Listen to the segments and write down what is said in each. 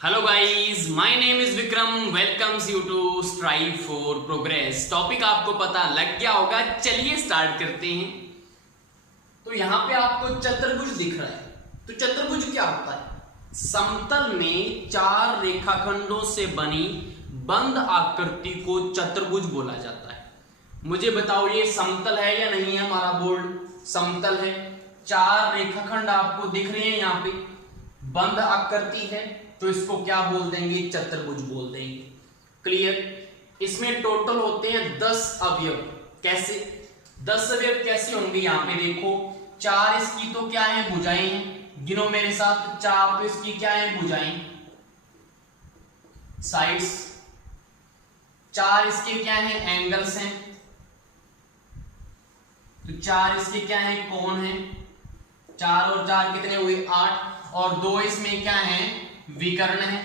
Hello guys, my name is Vikram. Welcomes you to strive for progress. Topic आपको पता लग गया होगा, चलिए स्टार्ट करते हैं। तो यहाँ पे आपको चतुर्भुज दिख रहा है। तो चतुर्भुज क्या होता है? समतल में चार रेखाखंडों से बनी बंद आकृति को चतुर्भुज बोला जाता है। मुझे बताओ, ये समतल है या नहीं है? हमारा बोर्ड समतल है, चार रेखाखंड आपको दिख रहे हैं, यहाँ पे बंद आकृति है, तो इसको क्या बोल देंगे? चतुर्भुज बोल देंगे। क्लियर? इसमें टोटल होते हैं 10 अवयव। कैसे 10 अवयव कैसे होंगे? यहाँ पे देखो, चार इसकी तो क्या है? भुजाएं हैं। गिनो मेरे साथ, चार तो इसकी क्या है? भुजाएं, साइड्स। चार इसके क्या है? एंगल्स हैं। तो चार इसके क्या है? कोण है। चार और चार कितने हुए? 8। और दो इसमें क्या है? विकर्ण है।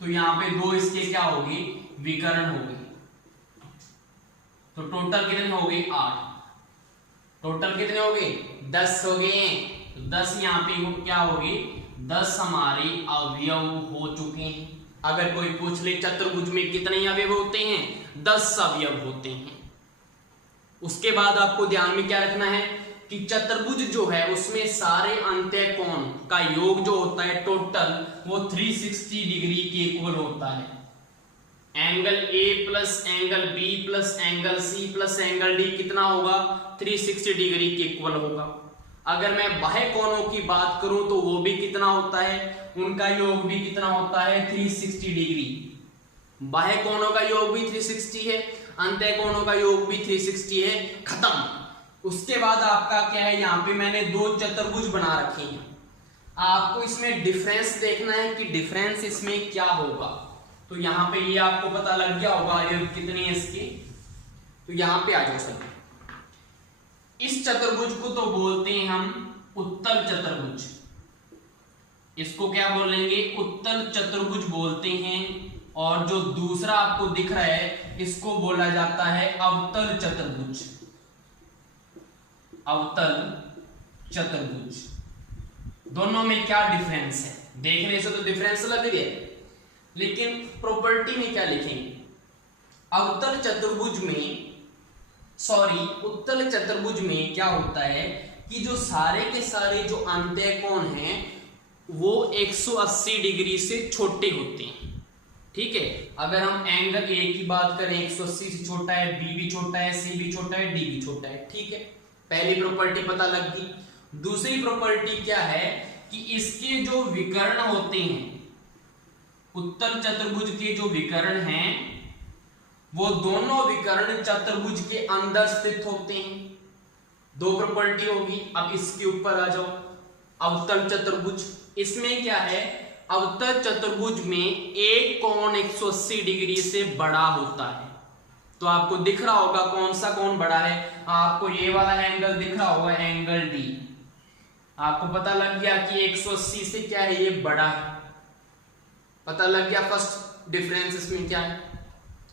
तो यहां पे दो इसके क्या होगी? विकर्ण होगी। तो टोटल कितने हो गए? 8। टोटल कितने हो गए? 10 हो गए। तो 10 यहां पे क्या होगी? 10 हमारे अवयव हो चुके हैं। अगर कोई पूछ ले चतुर्भुज में कितने अवयव होते हैं? 10 अवयव होते हैं। उसके बाद आपको ध्यान में क्या रखना है कि चतुर्भुज जो है उसमें सारे अंत्य कोण का योग जो होता है टोटल, वो 360 डिग्री के इक्वल होता है। Angle A plus angle B plus angle C plus angle D कितना होगा? 360 डिग्री के इक्वल होगा। अगर मैं बाह्य कोणों की बात करूं तो वो भी कितना होता है? उनका योग भी कितना होता है? 360 डिग्री। बाह्य कोणों का योग भी 360 है, अंत्य कोणों का योग भी 360 है। खत्म। उसके बाद आपका क्या है? यहाँ पे मैंने दो चतुर्भुज बना रखे हैं। आपको इसमें डिफरेंस देखना है कि डिफरेंस इसमें क्या होगा। तो यहाँ पे ये आपको पता लग गया होगा ये कितनी है इसकी। तो यहाँ पे आ जाओ सब। इस चतुर्भुज को तो बोलते हैं हम उत्तल चतुर्भुज। इसको क्या बोलेंगे? उत्तल चतुर्भुज बोलते हैं। और जो दूसरा आपको दिख रहा है इसको बोला जाता है अवतल चतुर्भुज। अवतल चतुर्भुज। दोनों में क्या डिफरेंस है? देखने से तो डिफरेंस लग गया, लेकिन प्रॉपर्टी में क्या लिखेंगे? अवतल चतुर्भुज में, उत्तल चतुर्भुज में क्या होता है कि जो सारे के सारे जो अंत्य कोण हैं वो 180 डिग्री से छोटे होते हैं। ठीक है, अगर हम एंगल ए की बात करें 180 से छोटा है, बी भी छोटा है, सी भी छोटा है, डी भी छोटा है। ठीक है, पहली प्रॉपर्टी पता लग गई। दूसरी प्रॉपर्टी क्या है कि इसके जो विकर्ण होते हैं, उत्तल चतुर्भुज के जो विकर्ण हैं, वो दोनों विकर्ण चतुर्भुज के अंदर स्थित होते हैं। दो प्रॉपर्टी होगी। अब इसके ऊपर आ जाओ, अवतल चतुर्भुज। इसमें क्या है? अवतल चतुर्भुज में एक कोण 180 डिग्री से बड़ा होता है। तो आपको दिख रहा होगा कौन सा कोण बड़ा है। आपको ये वाला एंगल दिख रहा होगा, एंगल डी। आपको पता लग गया कि 180 से क्या है? ये बड़ा है। पता लग गया फर्स्ट डिफरेंस इसमें क्या है।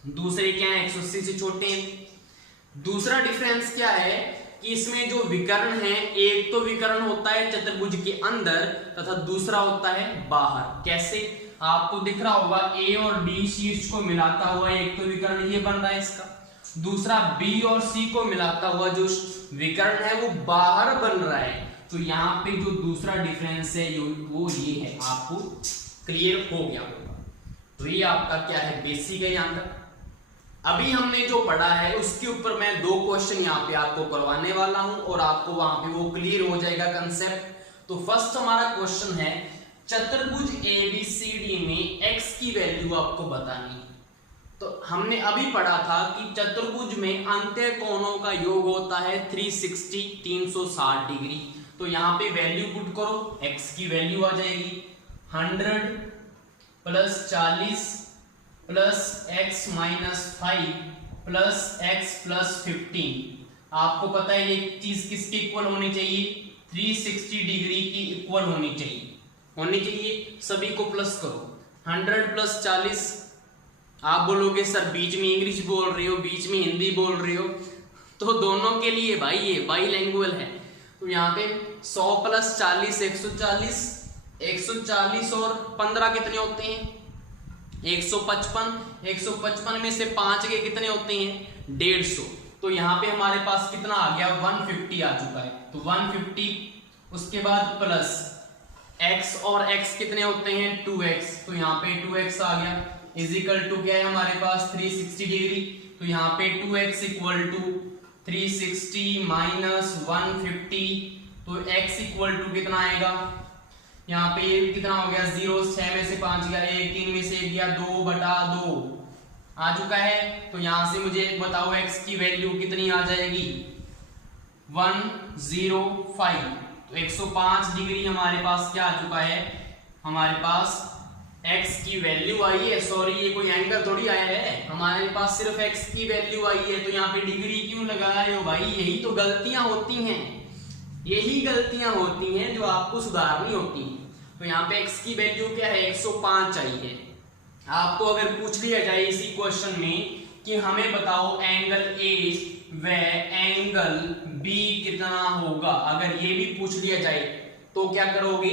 दूसरे क्या है? 180 से छोटे हैं। दूसरा डिफरेंस क्या है कि इसमें जो विकर्ण है, एक तो विकर्ण होता है चतुर्भुज के अंदर तथा दूसरा होता है बाहर। कैसे? आपको दिख रहा होगा ए और डी शीर्ष को मिलाता हुआ एक तो विकर्ण ये बन रहा है इसका, दूसरा बी और सी को मिलाता हुआ जो विकर्ण है वो बाहर बन रहा है। तो यहाँ पे जो दूसरा डिफरेंस है वो ये है। आपको क्लियर हो गया होगा। तो ये आपका क्या है? बेसिक है यहाँ तक। अभी हमने जो पढ़ा है उसके ऊपर मैं 2 क्वेश्चन यहाँ पे आपको करवाने वाला हूं और आपको वहां पे वो क्लियर हो जाएगा कंसेप्ट। तो फर्स्ट हमारा क्वेश्चन है, चतुर्भुज ABCD में x की वैल्यू आपको बतानी है। तो हमने अभी पढ़ा था कि चतुर्भुज में अंत्य कोणों का योग होता है 360 डिग्री। तो यहाँ पे वैल्यू पुट करो, x की वैल्यू आ जाएगी 100 plus 40 plus x minus 5 plus x plus 15। आपको पता है ये चीज किसकी इक्वल होनी चाहिए? 360 डिग्री की इक्वल होनी चाहिए। सभी को प्लस करो। 100 प्लस 40। आप बोलोगे सर बीच में इंग्लिश बोल रहे हो, बीच में हिंदी बोल रहे हो, तो दोनों के लिए भाई ये बाइलैंग्वेज है। तो यहाँ पे 100 प्लस 40 140 140 और 15 कितने होते हैं? 155। 155 में से 5 के कितने होते हैं? 150। तो यहाँ पे हमारे पास कितना आ गया? 150 आ चुका है। तो 150, उसके बाद प्लस x, और x कितने होते हैं? 2x। तो यहाँ पे 2x आ गया, इज इक्वल टू क्या है हमारे पास? 360 डिग्री। तो यहाँ पे 2x इक्वल टू 360 माइनस 150। तो x इक्वल टू कितना आएगा? यहाँ पे कितना हो गया? 0, 6 में से 5 गया, 1 3 में से 1 गया, 2/2 आ चुका है। तो यहां से मुझे बताओ x की वैल्यू कितनी आ जाएगी? 105। तो 105 डिग्री हमारे पास क्या आ चुका है? हमारे पास x की वैल्यू आई है। सॉरी, ये कोई एंगल थोड़ी आया है, हमारे पास सिर्फ x की वैल्यू आई है। तो यहाँ पे डिग्री क्यों लगा रहे हो भाई? यही तो गलतियां होती हैं, यही गलतियां होती हैं जो आपको सुधारनी होती हैं। तो यहाँ पे x की वैल्यू क्या है? 105 चाहिए। आपको अगर पूछ लिया जाए इसी क्वेश्चन में कि हमें बताओ एंगल A व एंगल B कितना होगा, अगर ये भी पूछ लिया जाए तो क्या करोगे?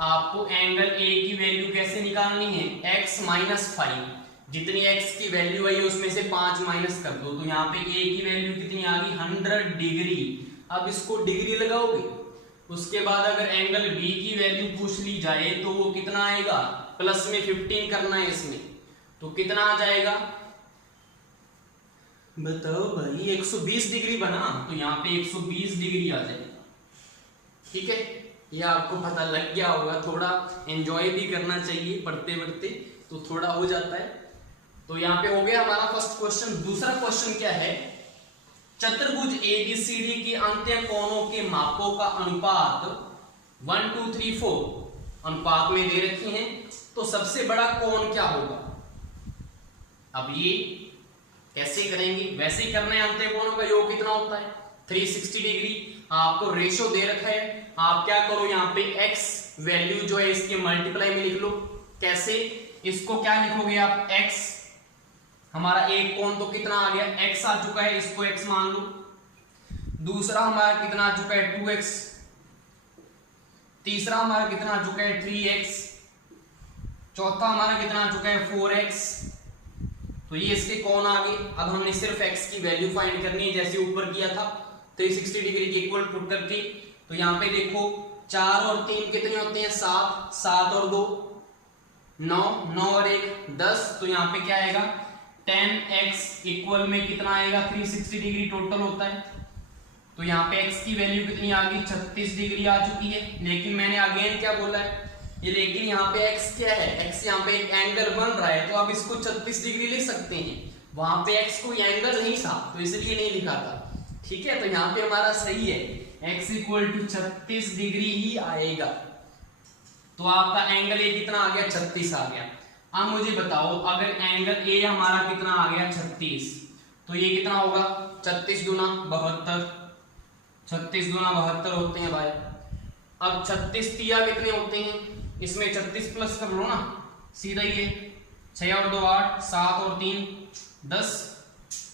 आपको एंगल A की वैल्यू कैसे निकालनी है? x minus 5। जितनी x की वैल्यू आई उसमें से 5 माइनस कर दो। तो यहाँ पे A की वैल्यू कितनी आ गई? 100 डिग्री। अब इसको डिग्री लगाओगे। उसके बाद अगर एंगल B की वैल्यू पूछ ली जाए तो वो कितना आएगा? प्लस में 15 करना है इसमें, तो कितना आ जाएगा? बताओ भाई। 120 डिग्री बना, तो यहाँ पे 120 डिग्री आ जाएगा। ठीक है, ये आपको पता लग गया होगा। थोड़ा एंजॉय भी करना चाहिए, पढ़ते पढ़ते तो थोड़ा हो जाता है। तो यहाँ पे हो गया हमारा फर्स्ट क्वेश्चन। दूसरा क्वेश्चन क्या है? चतुर्भुज ABCD के अंत्य कोणों के मापों का अनुपात 1 2 3 4 अनुपात में दे रखी हैं। तो सबसे बड़ा कोण क्या होगा? अब ये कैसे करेंगे? वैसे ही करना है। अंत्य कोणों का योग कितना होता है? 360 डिग्री। आपको रेशो दे रखा है, आप क्या करो? यहाँ पे x वैल्यू जो है इसके मल्टीप्लाई में लिख लो। कैसे? इसको क्या लिखोगे आप? x, हमारा एक कोण तो कितना आ गया? x आ चुका है, इसको x मान लो। दूसरा हमारा कितना आ चुका है? 2x। तीसरा हमारा कितना आ चुका है? 3x। चौथा हमारा कितना आ चुका है? 4x। तो ये इसके कोण आ गए। अब हमने सिर्फ x की वैल्यू फाइंड करनी है, जैसे ऊपर किया था 360 डिग्री के इक्वल पुट करके। तो यहाँ पे देखो 4 और 3 कितने होते हैं? 7। 7 और 2 9, 9 और 1 10। तो यहाँ पे क्या आएगा? 10x इक्वल में कितना आएगा? 360 डिग्री टोटल होता है। तो यहाँ पे x की वैल्यू कितनी आ गई? 36 डिग्री आ चुकी है। लेकिन मैंने अगेन क्या बोला है? ये लेकिन यहाँ पे x क्या है? x यहाँ पे एक एंगल बन रहा है, तो आप इसको 36 डिग्री लिख सकते हैं। वहां पे x कोई एंगल नहीं था तो इसलिए नहीं लिखा था। ठीक है, तो यहाँ पे हमारा सही है, x इक्वल टू 36 डिग्री ही आएगा। तो आपका एंगल A कितना आ गया? 36 आ गया। अब मुझे बताओ, अगर एंगल A हमारा कितना आ गया? 36, तो ये कितना होगा? 36 दूना 72। 36 दूना 72 होते हैं भाई। अब 36 तिया कितने होते हैं? इसमें 36 प्लस कर लो ना, सीधा ही है। 6 और 2 8, 7 और 3 10।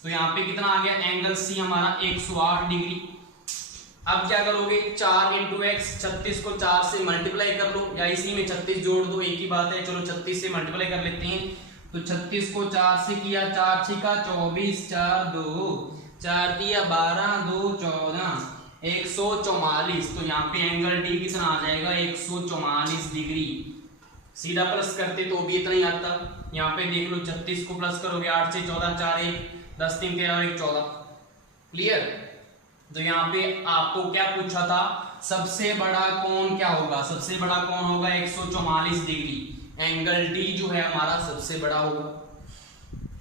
तो यहाँ पे कितना आ गया? एंगल C हमारा 108 डिग्री। अब क्या करोगे? 4 इंटू x, 36 को 4 से मल्टीप्लाई कर लो, या इसी में 36 जोड़ दो, एक ही बात है। चलो 36 से मल्टीप्लाई कर लेते हैं। तो 36 को 4 से किया, 4 छिका 24, 4 2 4 तिया 12, 2 14, 144। तो यहाँ पे एंगल D कितना आ जाएगा? 144 डिग्री। सीधा प्लस करते तो भी इतना ही आता। यहाँ पे देख लो, 36 को प्लस करोगे, 8 से 14, 4 1 10 3 13 और 1 14। क्लियर? तो यहाँ पे आपको क्या पूछा था? सबसे बड़ा कोण क्या होगा? सबसे बड़ा कोण होगा 144 डिग्री। एंगल D जो है हमारा सबसे बड़ा होगा।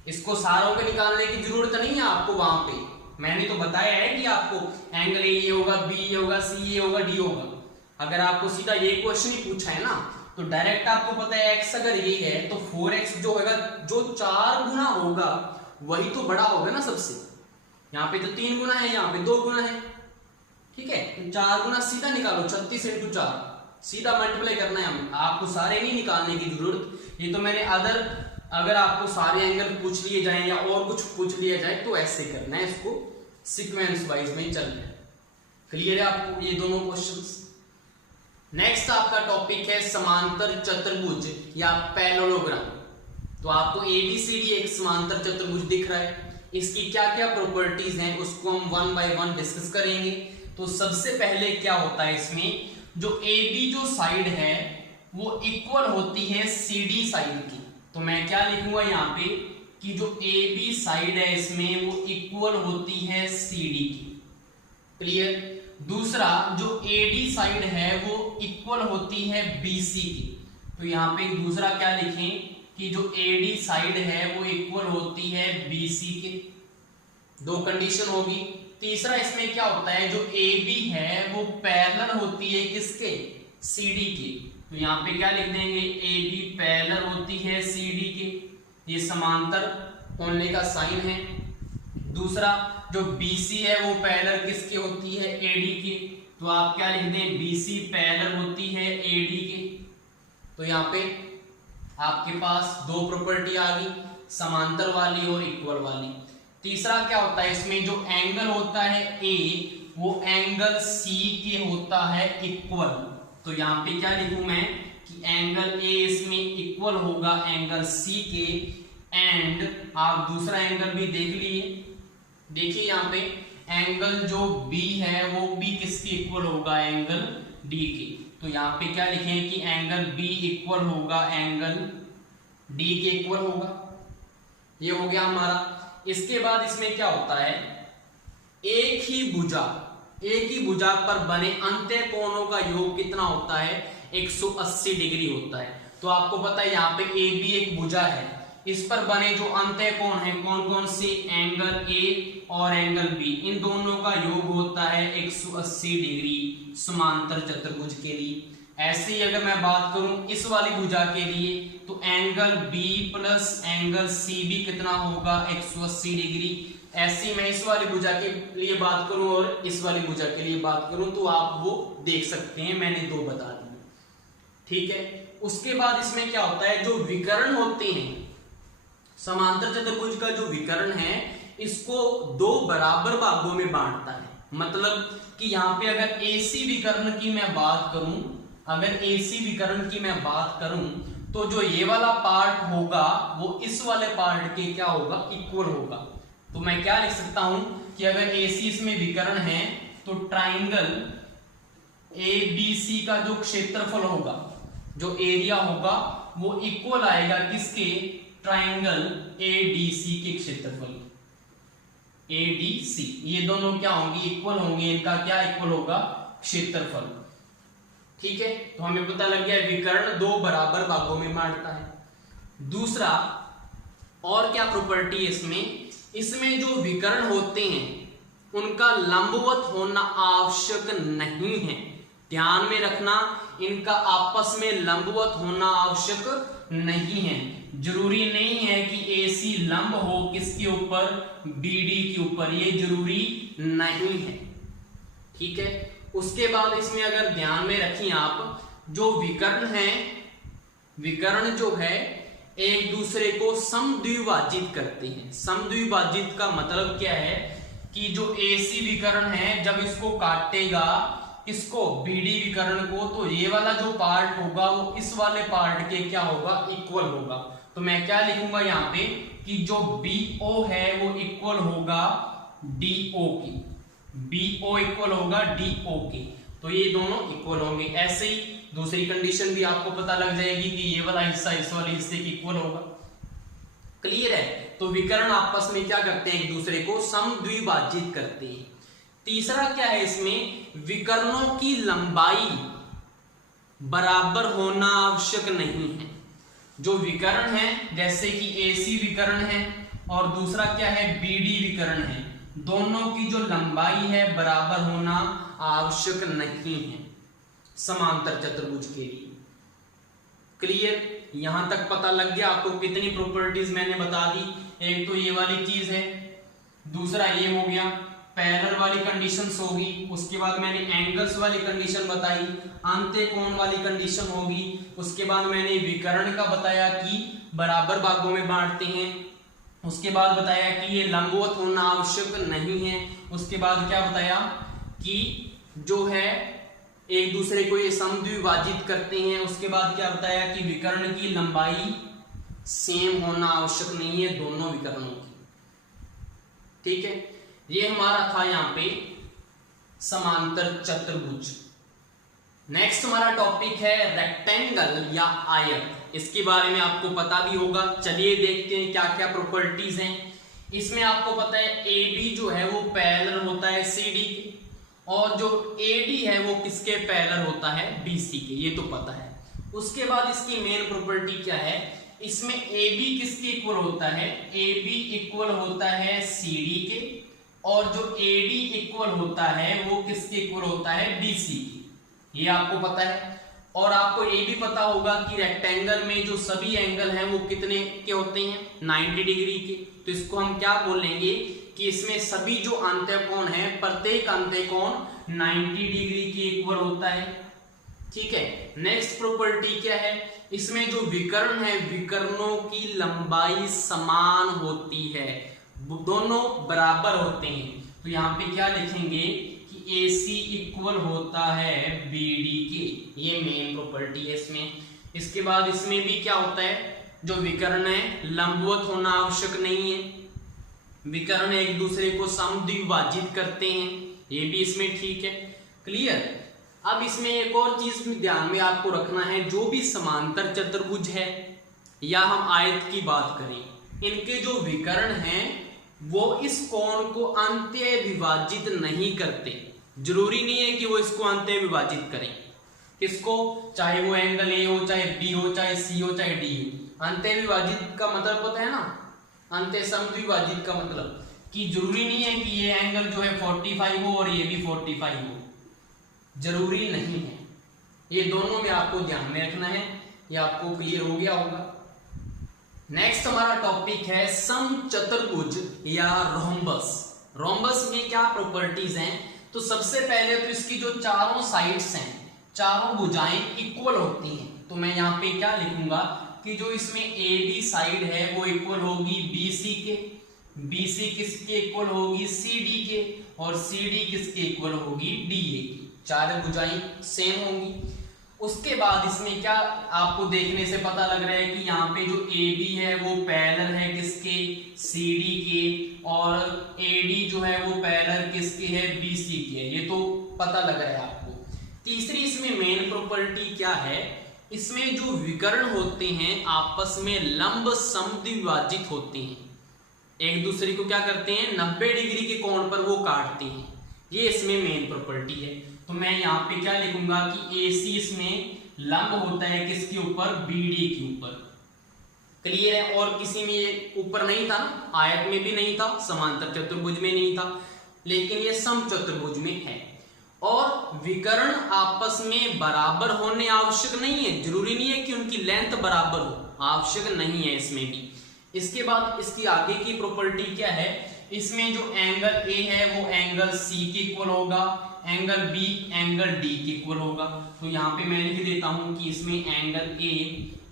इसको सारों को निकालने की जरूरत नहीं है आपको। वहां पे मैंने तो बताया है कि आपको एंगल A ये होगा, B ये होगा, C ये होगा, D होगा। अगर आपको सीधा ये क्वेश्चन ही पूछा है ना, तो डायरेक्ट आपको पता है x अगर ये है तो 4x जो होगा, जो 4 गुना होगा वही तो बड़ा होगा ना सबसे। यहाँ पे तो 3 गुना है, यहाँ पे 2 गुना है। ठीक है, तो 4 गुना सीधा निकालो, 36 इंटू 4 सीधा मल्टीप्लाई करना है हमें। आपको सारे नहीं निकालने की जरूरत। ये तो मैंने अगर आपको सारे एंगल पूछ लिए जाए या और कुछ पूछ लिया जाए तो ऐसे करना है, इसको सीक्वेंस वाइज में चलना है। क्लियर है आपको ये दोनों क्वेश्चंस? नेक्स्ट आपका टॉपिक है समांतर चतुर्भुज या पैरेललोग्राम। तो आपको एबीसीडी एक समांतर चतुर्भुज दिख रहा है, इसकी क्या क्या प्रॉपर्टीज हैं उसको हम वन बाय वन डिस्कस करेंगे। तो सबसे पहले क्या होता है, इसमें जो AB जो साइड है वो इक्वल होती है CD साइड की। तो मैं क्या लिखूंगा यहाँ पे कि जो AB साइड है इसमें वो इक्वल होती है CD की। क्लियर। दूसरा जो AD साइड है वो इक्वल होती है BC की। तो यहाँ पे दूसरा क्या लिखें कि जो AD साइड है वो इक्वल होती है BC के। दो कंडीशन होगी। तीसरा इसमें क्या होता है, जो AB है वो पैरेलल होती है किसके, CD की। तो यहाँ पे क्या लिख देंगे, AB पैरेलल होती है CD के, ये समांतर होने का साइन है। दूसरा जो BC है वो पैरेलल किसकी होती है, AD की। तो आप क्या लिख दें, BC पैरेलल होती है AD के। तो यहाँ पे आपके पास दो प्रॉपर्टी आ गई, समांतर वाली और इक्वल वाली। तीसरा क्या होता है, इसमें जो एंगल होता है A वो एंगल C के होता है इक्वल। तो यहाँ पे क्या लिखूं मैं कि एंगल A इसमें इक्वल होगा एंगल C के। एंड आप दूसरा एंगल भी देख लिए, देखिए यहाँ पे एंगल जो B है वो भी किसके इक्वल होगा, एंगल D के। तो यहाँ पे क्या लिखें कि एंगल B इक्वल होगा एंगल D के इक्वल होगा। ये हो गया हमारा। इसके बाद इसमें क्या होता है, एक ही भुजा पर बने अंत्य कोणों का योग कितना होता है, 180 डिग्री होता है। तो आपको पता है यहाँ पे AB एक भुजा है, इस पर बने जो अंत्य कोण है कौन कौन से, एंगल A और एंगल B, इन दोनों का योग होता है 180 डिग्री समांतर चतुर्भुज के लिए। ऐसे ही अगर मैं बात करूं इस वाली भुजा के लिए, तो angle B plus angle CB कितना होगा, 180 डिग्री। ऐसे मैं इस वाली भुजा के लिए बात करूं और इस वाली भुजा के लिए बात करूं तो आप वो देख सकते हैं, मैंने दो बता दिए। ठीक है। उसके बाद इसमें क्या होता है, जो विकर्ण होते हैं समांतर चतुर्भुज का जो विकर्ण है इसको दो बराबर भागों में बांटता है। मतलब कि यहाँ पे अगर AC विकर्ण की मैं बात करूं, अगर AC विकर्ण की मैं बात करूं तो जो ये वाला पार्ट होगा वो इस वाले पार्ट के क्या होगा, इक्वल होगा। तो मैं क्या लिख सकता हूं कि अगर AC इसमें विकर्ण है तो ट्राइंगल ABC का जो क्षेत्रफल होगा, जो एरिया होगा वो इक्वल आएगा किसके, ट्राइंगल ADC के क्षेत्रफल। ADC ये दोनों क्या होंगे, इक्वल होंगे, इनका क्या इक्वल होगा, क्षेत्रफल। ठीक है। तो हमें पता लग गया विकर्ण दो बराबर भागों में बांटता है। दूसरा और क्या प्रॉपर्टी है इसमें जो विकर्ण होते हैं उनका लंबवत होना आवश्यक नहीं है। ध्यान में रखना, इनका आपस में लंबवत होना आवश्यक नहीं है। जरूरी नहीं है कि AC लंब हो किसके ऊपर, BD के ऊपर, ये जरूरी नहीं है। ठीक है। उसके बाद इसमें अगर ध्यान में रखिए आप, जो विकर्ण है, विकर्ण जो है एक दूसरे को समद्विभाजित करते हैं। समद्विभाजित का मतलब क्या है कि जो AC विकर्ण है जब इसको काटेगा इसको BD विकर्ण को, तो ये वाला जो पार्ट होगा वो इस वाले पार्ट के क्या होगा, इक्वल होगा। तो मैं क्या लिखूंगा यहाँ पे कि जो BO है वो इक्वल होगा DO की, BO इक्वल होगा DO की। तो ये दोनों इक्वल होंगे। ऐसे ही दूसरी कंडीशन भी आपको पता लग जाएगी कि ये वाला हिस्सा इस वाले हिस्से की इक्वल होगा। क्लियर है। तो विकर्ण आपस में क्या करते हैं, एक दूसरे को समद्विभाजित करते हैं। तीसरा क्या है, इसमें विकर्णों की लंबाई बराबर होना आवश्यक नहीं है। जो विकर्ण है जैसे कि AC विकर्ण है और दूसरा क्या है, BD विकर्ण है, दोनों की जो लंबाई है बराबर होना आवश्यक नहीं है समांतर चतुर्भुज के लिए। क्लियर। यहां तक पता लग गया आपको कितनी प्रॉपर्टीज मैंने बता दी। एक तो ये वाली चीज है, दूसरा ये हो गया, पैरेलल वाली कंडीशंस होगी, उसके बाद मैंने एंगल्स वाली कंडीशन बताई, अंत्य कोण वाली कंडीशन होगी, उसके बाद मैंने विकर्ण का बताया कि बराबर भागों में बांटते हैं, उसके बाद बताया कि ये लंबवत होना आवश्यक नहीं है, उसके बाद क्या बताया कि जो है एक दूसरे को ये समद्विभाजित करते हैं। उसके बाद क्या बताया कि विकर्ण की लंबाई सेम होना आवश्यक नहीं है दोनों विकर्णों की, ठीक है। ये हमारा था यहाँ पे समांतर चतुर्भुज। नेक्स्ट हमारा टॉपिक है रेक्टेंगल या आयत। इसके बारे में आपको पता भी होगा। चलिए देखते हैं क्या क्या प्रॉपर्टीज हैं। इसमें आपको पता है AB जो है वो पैरेलल होता है CD के, और जो AD है वो किसके पैरेलल होता है, BC के, ये तो पता है। उसके बाद इसकी मेन प्रॉपर्टी क्या है, इसमें AB किसके इक्वल होता है, AB इक्वल होता है CD के, और जो AD इक्वल होता है वो किसके इक्वल होता है, BC के, ये आपको पता है। और आपको ये भी पता होगा कि रेक्टेंगल में जो सभी एंगल हैं वो कितने के होते हैं, 90 डिग्री के। तो इसको हम क्या बोलेंगे कि इसमें सभी जो अंत्यकोण हैं प्रत्येक अंत्यकोण 90 डिग्री के इक्वल होता है, ठीक है। नेक्स्ट प्रॉपर्टी क्या है, इसमें जो विकर्ण है विकर्णों की लंबाई समान होती है, दोनों बराबर होते हैं। तो यहाँ पे क्या लिखेंगे कि AC इक्वल होता है BD के, ये मेन प्रॉपर्टी है इसमें। इसके बाद इसमें भी क्या होता है, जो विकर्ण है लंबवत होना आवश्यक नहीं है, विकर्ण एक दूसरे को समद्विभाजित करते हैं, ये भी इसमें ठीक है, क्लियर। अब इसमें एक और चीज ध्यान में आपको रखना है, जो भी समांतर चतुर्भुज है या हम आयत की बात करें, इनके जो विकर्ण हैं वो इस कोण को अंत्य विभाजित नहीं करते। जरूरी नहीं है कि वो इसको अंत्य विभाजित करें, किसको, चाहे वो एंगल A हो, चाहे B हो, चाहे C हो, चाहे D हो। अंत्य विभाजित का मतलब होता है ना, अंत्य समद्विभाजित का मतलब कि जरूरी नहीं है कि ये एंगल जो है 45 हो और ये भी 45 हो, जरूरी नहीं है। ये दोनों में आपको ध्यान में रखना है, ये आपको क्लियर हो गया होगा। नेक्स्ट हमारा टॉपिक है समचतुर्भुज या रोम्बस। रोम्बस में क्या प्रॉपर्टीज हैं, तो सबसे पहले तो इसकी जो चारों साइड्स हैं, चारों भुजाएं इक्वल होती हैं। तो मैं यहाँ पे क्या लिखूंगा कि जो इसमें AB साइड है वो इक्वल होगी BC के, BC किसके इक्वल होगी, CD के, और CD किसके इक्वल होगी, DA की। चारों भुजाएं सेम होंगी। उसके बाद इसमें क्या आपको देखने से पता लग रहा है कि यहाँ पे जो AB है वो पैरेलल है किसके, CD के, और AD जो है वो पैरेलल किसके है, BC के, ये तो पता लग रहा है आपको। तीसरी इसमें मेन प्रॉपर्टी क्या है, इसमें जो विकर्ण होते हैं आपस में लंब समद्विभाजित होते हैं, एक दूसरे को क्या करते हैं, 90 डिग्री के कोण पर वो काटते हैं, ये इसमें मेन प्रॉपर्टी है। तो मैं यहाँ पे क्या लिखूंगा कि AC इसमें लंब होता है किसके ऊपर, BD के ऊपर, क्लियर है। और किसी में ऊपर नहीं था ना, आयत में भी नहीं था, समांतर चतुर्भुज में नहीं था, लेकिन ये समचतुर्भुज में है। और विकर्ण आपस में बराबर होने आवश्यक नहीं है, जरूरी नहीं है कि उनकी लेंथ बराबर हो, आवश्यक नहीं है इसमें भी। इसके बाद इसकी आगे की प्रॉपर्टी क्या है, इसमें जो एंगल A है वो एंगल C के इक्वल होगा, एंगल B एंगल D के इक्वल होगा। तो यहाँ पे मैं लिख देता हूं कि इसमें एंगल A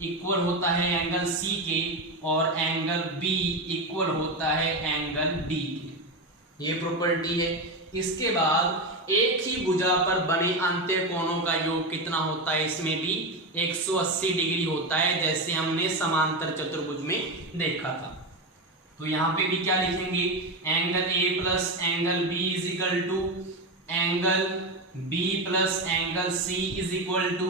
इक्वल होता है एंगल C के, और एंगल B इक्वल होता है एंगल D के, ये प्रॉपर्टी है। इसके बाद एक ही भुजा पर बने अंत्यकोणों का योग कितना होता है, इसमें भी 180 डिग्री होता है, जैसे हमने समांतर चतुर्भुज में देखा था। तो यहाँ पे भी क्या लिखेंगे, angle A plus angle B is equal to angle B plus angle C is equal to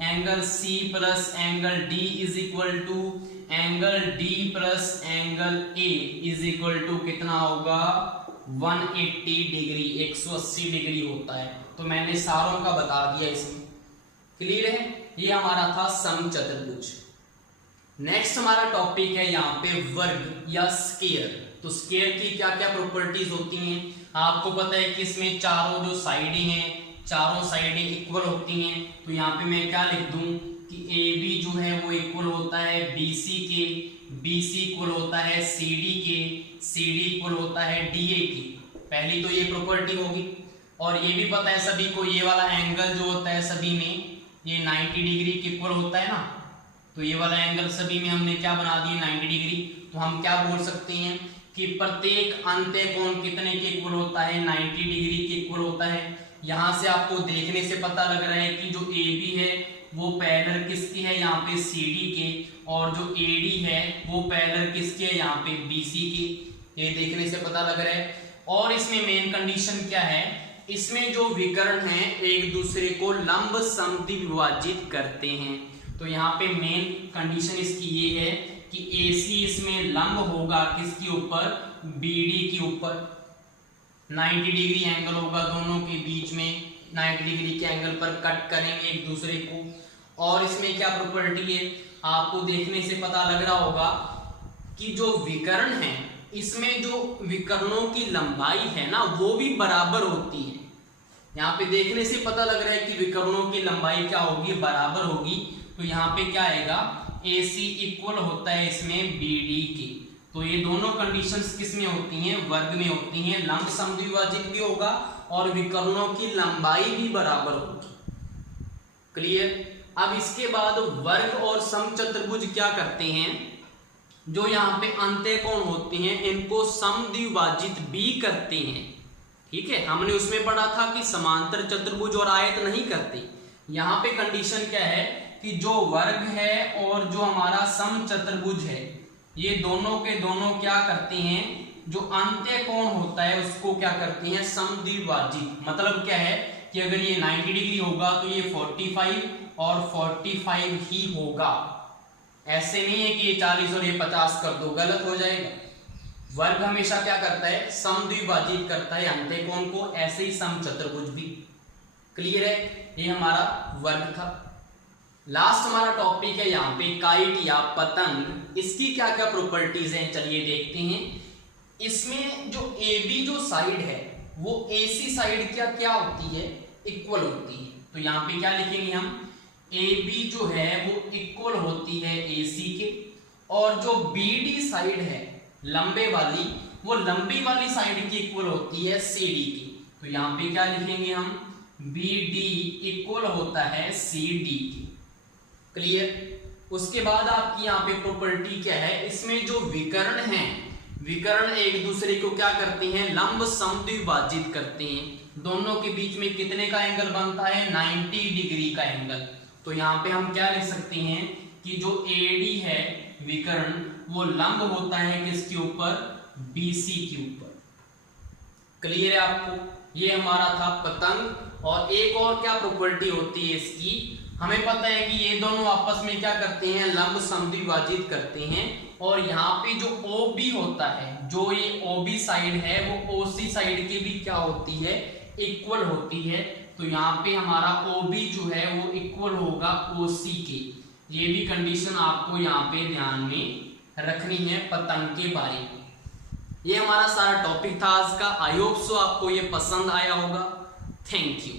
angle C plus angle D is equal to angle D plus angle A is equal to कितना होगा, 180 degree, 180 degree होता है। तो मैंने सारों का बता दिया इसमें, क्लियर है। ये हमारा था समचतुर्भुज। नेक्स्ट हमारा टॉपिक है यहाँ पे वर्ग या स्क्वायर। तो स्क्वायर की क्या क्या प्रॉपर्टीज होती हैं, आपको पता है कि इसमें चारों जो साइडें हैं, चारों साइडें इक्वल होती हैं। तो यहाँ पे मैं क्या लिख दूं कि AB जो है वो इक्वल होता है BC के, BC इक्वल होता है CD के, CD इक्वल होता है DA के। पहली तो ये प्रॉपर्टी होगी। और ये भी पता है सभी को, ये वाला एंगल जो होता है सभी में ये 90 डिग्री के इक्वल होता है ना। तो ये वाला एंगल सभी में हमने क्या बना दिया, 90 डिग्री। तो हम क्या बोल सकते हैं कि प्रत्येक अंत्यकोण कितने के इक्वल होता है, 90 डिग्री के इक्वल होता है। यहाँ से आपको देखने से पता लग रहा है कि जो ए बी है वो पैरेलल किसकी है, यहाँ पे सी डी के, और जो ए डी है वो पैरेलल किसकी है, यहाँ पे बी सी की। ये देखने से पता लग रहा है। और इसमें मेन कंडीशन क्या है, इसमें जो विकर्ण है एक दूसरे को लंब समद्वि विभाजित करते हैं। तो यहाँ पे मेन कंडीशन इसकी ये है कि AC इसमें लंब होगा किसके ऊपर, BD के ऊपर। 90 डिग्री एंगल होगा दोनों के बीच में, 90 डिग्री के एंगल पर कट करेंगे एक दूसरे को। और इसमें क्या प्रॉपर्टी है, आपको देखने से पता लग रहा होगा कि जो विकर्ण है इसमें जो विकर्णों की लंबाई है ना वो भी बराबर होती है। यहाँ पे देखने से पता लग रहा है कि विकर्णों की लंबाई क्या होगी, बराबर होगी। तो यहाँ पे क्या आएगा, AC इक्वल होता है इसमें BD के। तो ये दोनों कंडीशंस किस में होती हैं, वर्ग में होती हैं। लंब समद्विभाजित भी होगा और विकर्णों की लंबाई भी बराबर होगी। क्लियर। अब इसके बाद वर्ग और समचतुर्भुज क्या करते हैं, जो यहाँ पे अंत्यकोण होते हैं इनको समद्विभाजित भी करते हैं। ठीक है, हमने उसमें पढ़ा था कि समांतर चतुर्भुज और आयत नहीं करते। यहाँ पे कंडीशन क्या है कि जो वर्ग है और जो हमारा समचतुर्भुज है ये दोनों के दोनों क्या करते हैं, जो अंत्यकोण होता है उसको क्या करते हैं, समद्विभाजित। मतलब क्या है कि अगर ये 90 डिग्री होगा तो ये 45 और 45 ही होगा। ऐसे नहीं है कि ये 40 और ये 50 कर दो, गलत हो जाएगा। वर्ग हमेशा क्या करता है, समद्विभाजित करता है अंत्यकोण को, ऐसे ही समचतुर्भुज भी। क्लियर है, ये हमारा वर्ग था। लास्ट हमारा टॉपिक है यहाँ पे काइट या पतंग। इसकी क्या क्या प्रॉपर्टीज हैं चलिए देखते हैं। इसमें जो AB जो साइड है वो AC साइड क्या क्या होती है, इक्वल होती है। तो यहाँ पे क्या लिखेंगे हम, AB जो है वो इक्वल होती है AC के, और जो BD साइड है लंबे वाली वो लंबी वाली साइड की इक्वल होती है CD की। तो यहाँ पे क्या लिखेंगे हम, BD इक्वल होता है CD की। क्लियर। उसके बाद आपकी यहाँ पे प्रॉपर्टी क्या है, इसमें जो विकर्ण हैं, विकर्ण एक दूसरे को क्या करते हैं, लंब समद्विभाजित करते हैं। दोनों के बीच में कितने का एंगल बनता है, 90 डिग्री का एंगल। तो यहाँ पे हम क्या लिख सकते हैं कि जो AD है विकर्ण वो लंब होता है किसके ऊपर, BC के ऊपर। क्लियर है आपको। ये हमारा था पतंग। और एक और क्या प्रॉपर्टी होती है इसकी, हमें पता है कि ये दोनों आपस में क्या करते हैं, लंब समद्विभाजित करते हैं। और यहाँ पे जो OB होता है, जो ये OB साइड है वो OC साइड के भी क्या होती है, इक्वल होती है। तो यहाँ पे हमारा OB जो है वो इक्वल होगा OC के। ये भी कंडीशन आपको यहाँ पे ध्यान में रखनी है पतंग के बारे में। ये हमारा सारा टॉपिक था आज का। आई होप सो आपको ये पसंद आया होगा। Thank you.